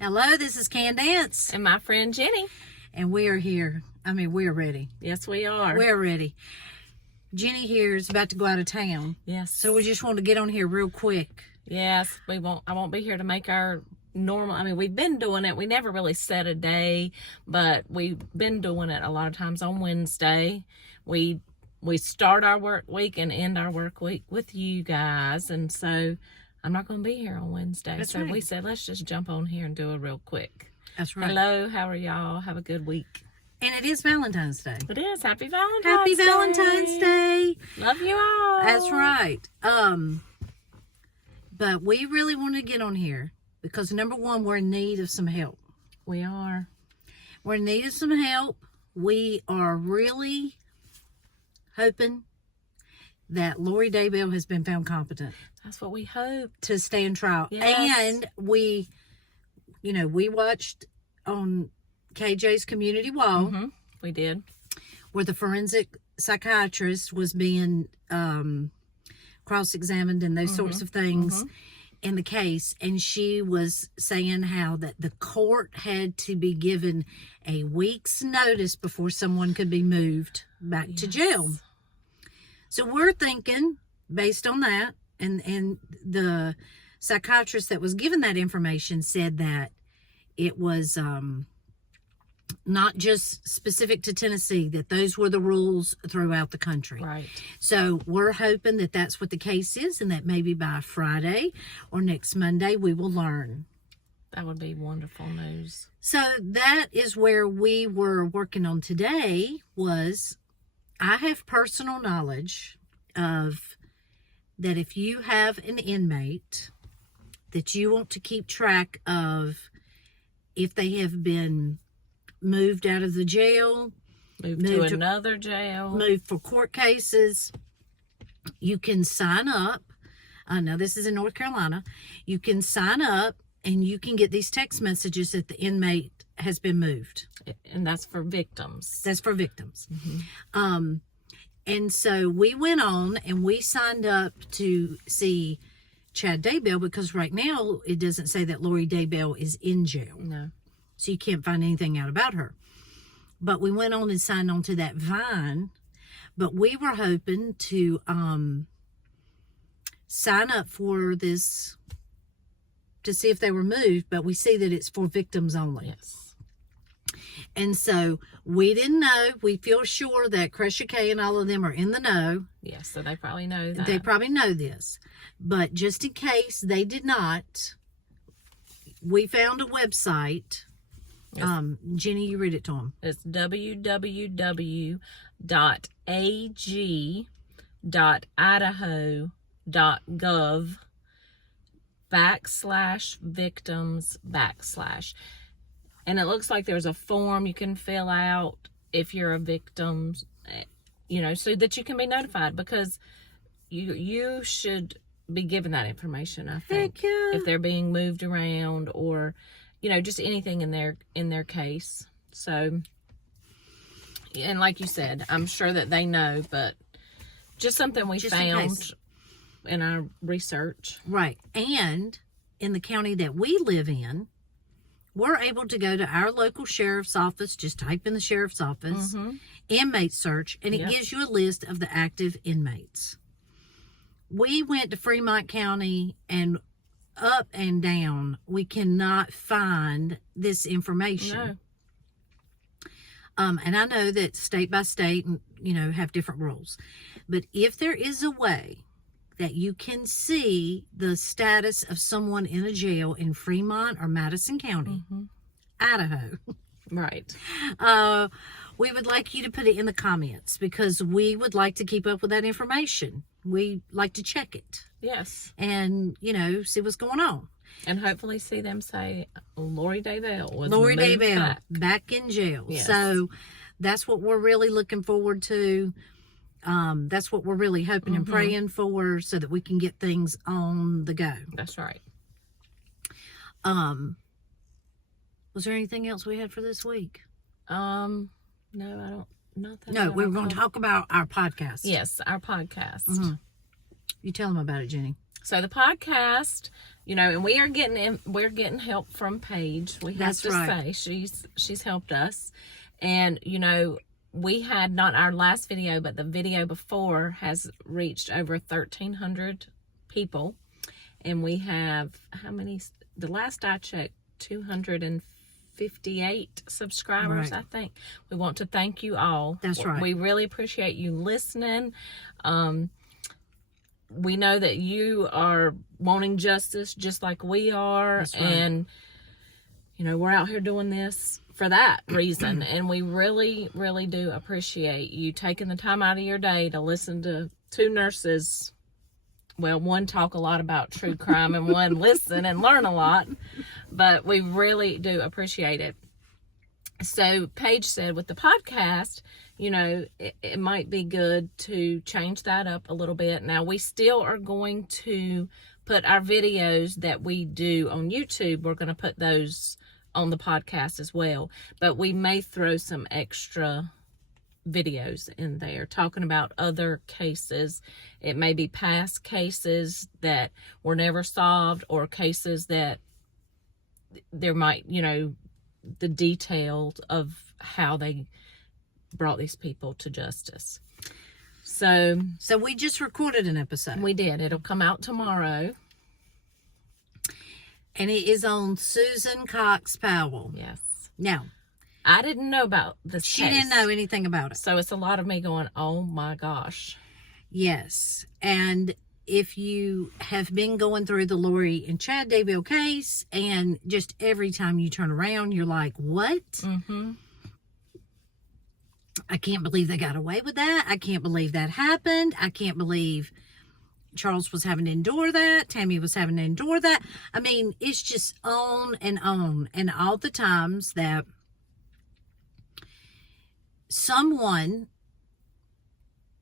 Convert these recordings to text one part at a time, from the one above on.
Hello, this is Candace. And my friend Jenny. And we are here. We're ready. Yes, we are. We're ready. Jenny here is about to go out of town. Yes. So we just want to get on here real quick. Yes, I won't be here to make our normal, we've been doing it. We never really set a day, but we've been doing it a lot of times on Wednesday. We start our work week and end our work week with you guys. And so I'm not going to be here on Wednesday. That's so right. We said, let's just jump on here and do it real quick. That's right. Hello, how are y'all? Have a good week. And it is Valentine's Day. It is. Happy Valentine's Happy Day. Valentine's Day. Love you all. That's right. But we really want to get on here because number one, we're in need of some help. We are. We're in need of some help. We are really hoping that Lori Daybell has been found competent. That's what we hope. To stand trial. Yes. And we watched on KJ's community wall. Mm-hmm. We did. Where the forensic psychiatrist was being cross-examined and those sorts of things in the case. And she was saying how that the court had to be given a week's notice before someone could be moved back to jail. So we're thinking, based on that, and the psychiatrist that was given that information said that it was not just specific to Tennessee, that those were the rules throughout the country. Right. So we're hoping that that's what the case is and that maybe by Friday or next Monday we will learn. That would be wonderful news. So that is where we were working on today. Was I have personal knowledge of that if you have an inmate that you want to keep track of if they have been moved out of the jail, moved to another jail, moved for court cases, you can sign up. Now this is in North Carolina. You can sign up and you can get these text messages that the inmate has been moved. And that's for victims. That's for victims. And so we went on and we signed up to see Chad Daybell because right now it doesn't say that Lori Daybell is in jail. No. So you can't find anything out about her. But we went on and signed on to that Vine. But we were hoping to sign up for this to see if they were moved. But we see that it's for victims only. Yes. And so we didn't know. We feel sure that Crescia K and all of them are in the know. Yes, so they probably know that. They probably know this. But just in case they did not, we found a website. Yes. Jenny, you read it to them. It's www.ag.idaho.gov/victims/. And it looks like there's a form you can fill out if you're a victim, so that you can be notified, because you should be given that information, I think. Heck yeah. If they're being moved around or, just anything in their case. So, and like you said, I'm sure that they know, but just something we found in our research. Right. And in the county that we live in, we're able to go to our local sheriff's office, just type in the sheriff's office, inmate search, and it gives you a list of the active inmates. We went to Fremont County and up and down, we cannot find this information. No. And I know that state by state, have different rules. But if there is a way that you can see the status of someone in a jail in Fremont or Madison County, Idaho. Right. We would like you to put it in the comments because we would like to keep up with that information. We like to check it. Yes. And, see what's going on. And hopefully see them say Lori Daybell was Lori moved Daybell back in jail. Yes. So that's what we're really looking forward to. That's what we're really hoping and praying for so that we can get things on the go. That's right. Was there anything else we had for this week? No, I don't. Nothing. No, we were going to talk about our podcast. Yes, our podcast. You tell them about it, Jenny. So the podcast, and we're getting help from Paige. We have That's to right. say she's helped us, and we had not our last video, but the video before has reached over 1,300 people, and we have how many? The last I checked, 258 subscribers. Right. I think. We want to thank you all. That's right. We really appreciate you listening. We know that you are wanting justice just like we are. That's right. And, we're out here doing this for that reason. And we really, really do appreciate you taking the time out of your day to listen to two nurses. Well, one talk a lot about true crime and one listen and learn a lot. But we really do appreciate it. So Paige said with the podcast, it might be good to change that up a little bit. Now, we still are going to put our videos that we do on YouTube. We're going to put those on the podcast as well. But we may throw some extra videos in there talking about other cases. It may be past cases that were never solved, or cases that there might, the details of how they brought these people to justice. So we just recorded an episode. We did. It'll come out tomorrow. And it is on Susan Cox Powell. Yes. Now, I didn't know about this she case. didn't know anything about it. So it's a lot of me going, oh my gosh. Yes. And if you have been going through the Lori and Chad Daybell case, and just every time you turn around, you're like, what? Mm-hmm. I can't believe they got away with that. I can't believe that happened. I can't believe Charles was having to endure that. Tammy was having to endure that. I mean, it's just on and on. And all the times that someone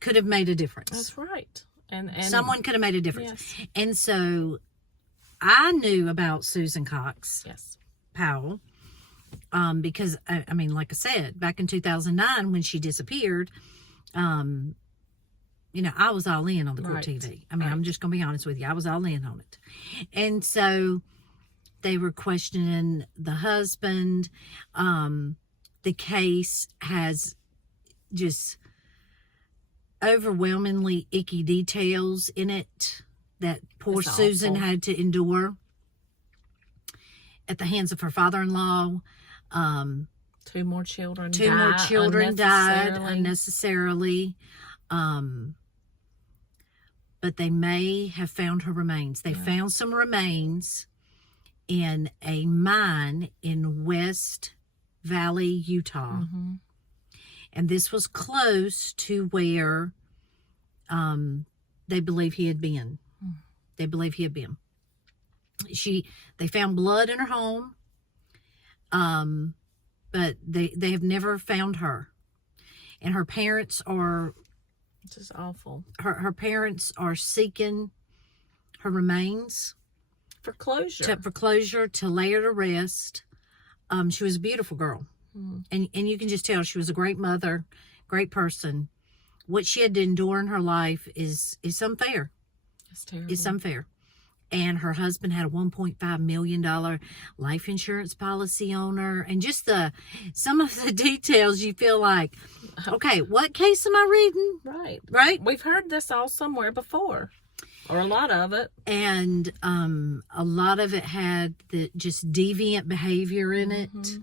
could have made a difference. That's right. And someone could have made a difference. Yes. And so I knew about Susan Cox Yes. Powell because, I mean, like I said, back in 2009 when she disappeared, I was all in on the court Right. TV. I mean, Right. I'm just going to be honest with you. I was all in on it. And so they were questioning the husband. The case has just overwhelmingly icky details in it that poor It's Susan awful. had to endure at the hands of her father-in-law. Two more children died unnecessarily. But they may have found her remains. They found some remains in a mine in West Valley, Utah. Mm-hmm. And this was close to where they believe he had been. They believe he had been. They found blood in her home, but they have never found her. And her parents are... This is awful. Her parents are seeking her remains. For closure. To lay her to rest. She was a beautiful girl. And you can just tell she was a great mother, great person. What she had to endure in her life is unfair. It's terrible. It's unfair. And her husband had a $1.5 million life insurance policy on her. And just some of the details, you feel like, okay, what case am I reading? Right. Right? We've heard this all somewhere before. Or a lot of it. And a lot of it had the just deviant behavior in it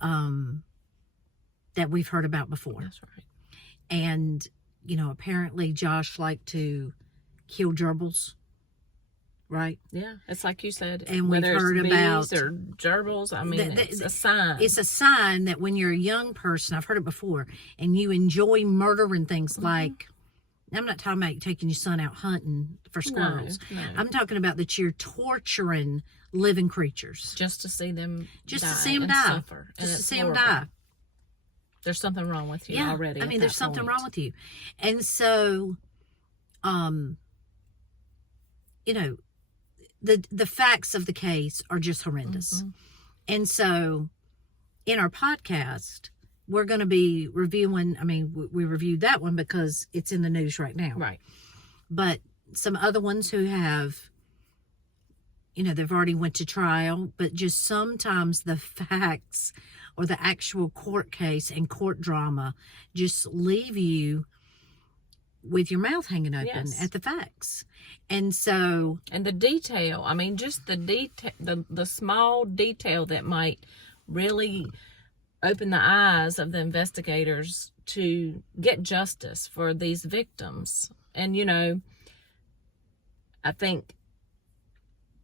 that we've heard about before. That's right. And, apparently Josh liked to kill gerbils. Right? Yeah. It's like you said. And we've whether heard it's about... bees or gerbils, I mean, it's a sign. It's a sign that when you're a young person, I've heard it before, and you enjoy murdering things like... I'm not talking about taking your son out hunting for squirrels. No. I'm talking about that you're torturing living creatures. Just to see them Just die to see them and die. suffer. Just And to it's see them horrible. die. There's something wrong with you already. I mean, there's something point. wrong with you. And so, the facts of the case are just horrendous. And so, in our podcast, we're going to be reviewing, we reviewed that one because it's in the news right now. Right. But some other ones who have they've already went to trial, but just sometimes the facts or the actual court case and court drama just leave you with your mouth hanging open at the facts. And so... And the detail, I mean, just the detail, the small detail that might really open the eyes of the investigators to get justice for these victims. And, I think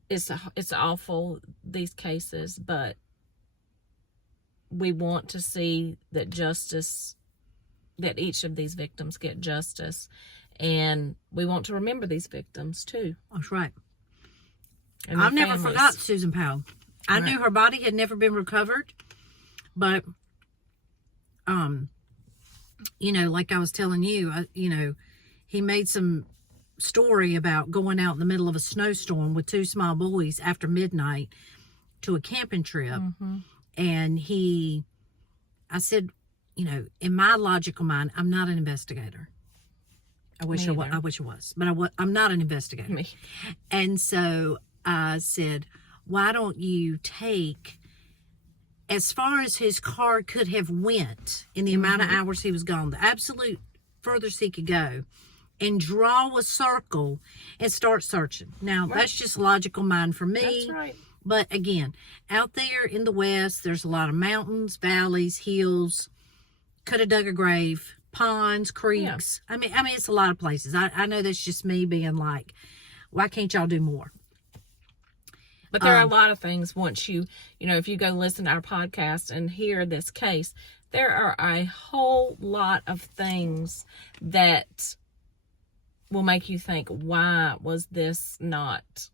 it's awful, these cases, but we want to see that each of these victims get justice, and we want to remember these victims too. That's right. I've never forgot Susan Powell. I knew her body had never been recovered, but like I was telling you, he made some story about going out in the middle of a snowstorm with 2 small boys after midnight to a camping trip. And I said, in my logical mind, I'm not an investigator. I wish I was, but I'm not an investigator. Me. And so I said, why don't you take, as far as his car could have went in the amount of hours he was gone, the absolute furthest he could go, and draw a circle and start searching. Now, that's just logical mind for me. That's right. But again, out there in the West, there's a lot of mountains, valleys, hills. Could have dug a grave, ponds, creeks. Yeah. I mean, it's a lot of places. I know that's just me being like, why can't y'all do more? But there are a lot of things once if you go listen to our podcast and hear this case, there are a whole lot of things that will make you think, why was this not,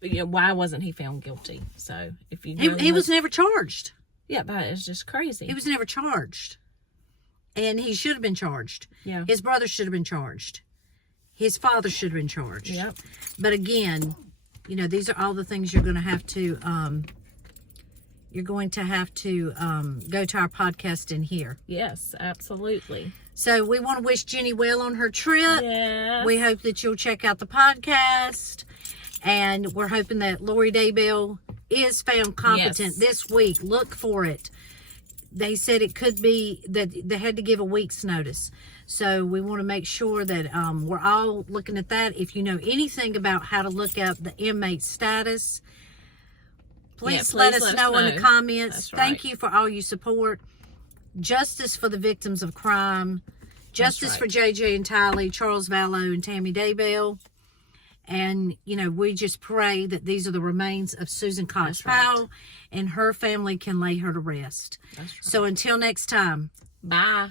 why wasn't he found guilty? So if you he was never charged. Yeah, that is just crazy. He was never charged. And he should have been charged. Yeah. His brother should have been charged. His father should have been charged. Yep. But again, these are all the things you're going to have to go to our podcast and hear. Yes, absolutely. So we want to wish Jenny well on her trip. Yes. We hope that you'll check out the podcast. And we're hoping that Lori Daybell is found competent this week. Look for it. They said it could be that they had to give a week's notice. So we want to make sure that we're all looking at that. If you know anything about how to look up the inmate status, please let us know in the comments. That's right. Thank you for all your support. Justice for the victims of crime. Justice for JJ and Tylee, Charles Vallow, and Tammy Daybell. And, we just pray that these are the remains of Susan Cox Powell and her family can lay her to rest. That's right. So until next time. Bye.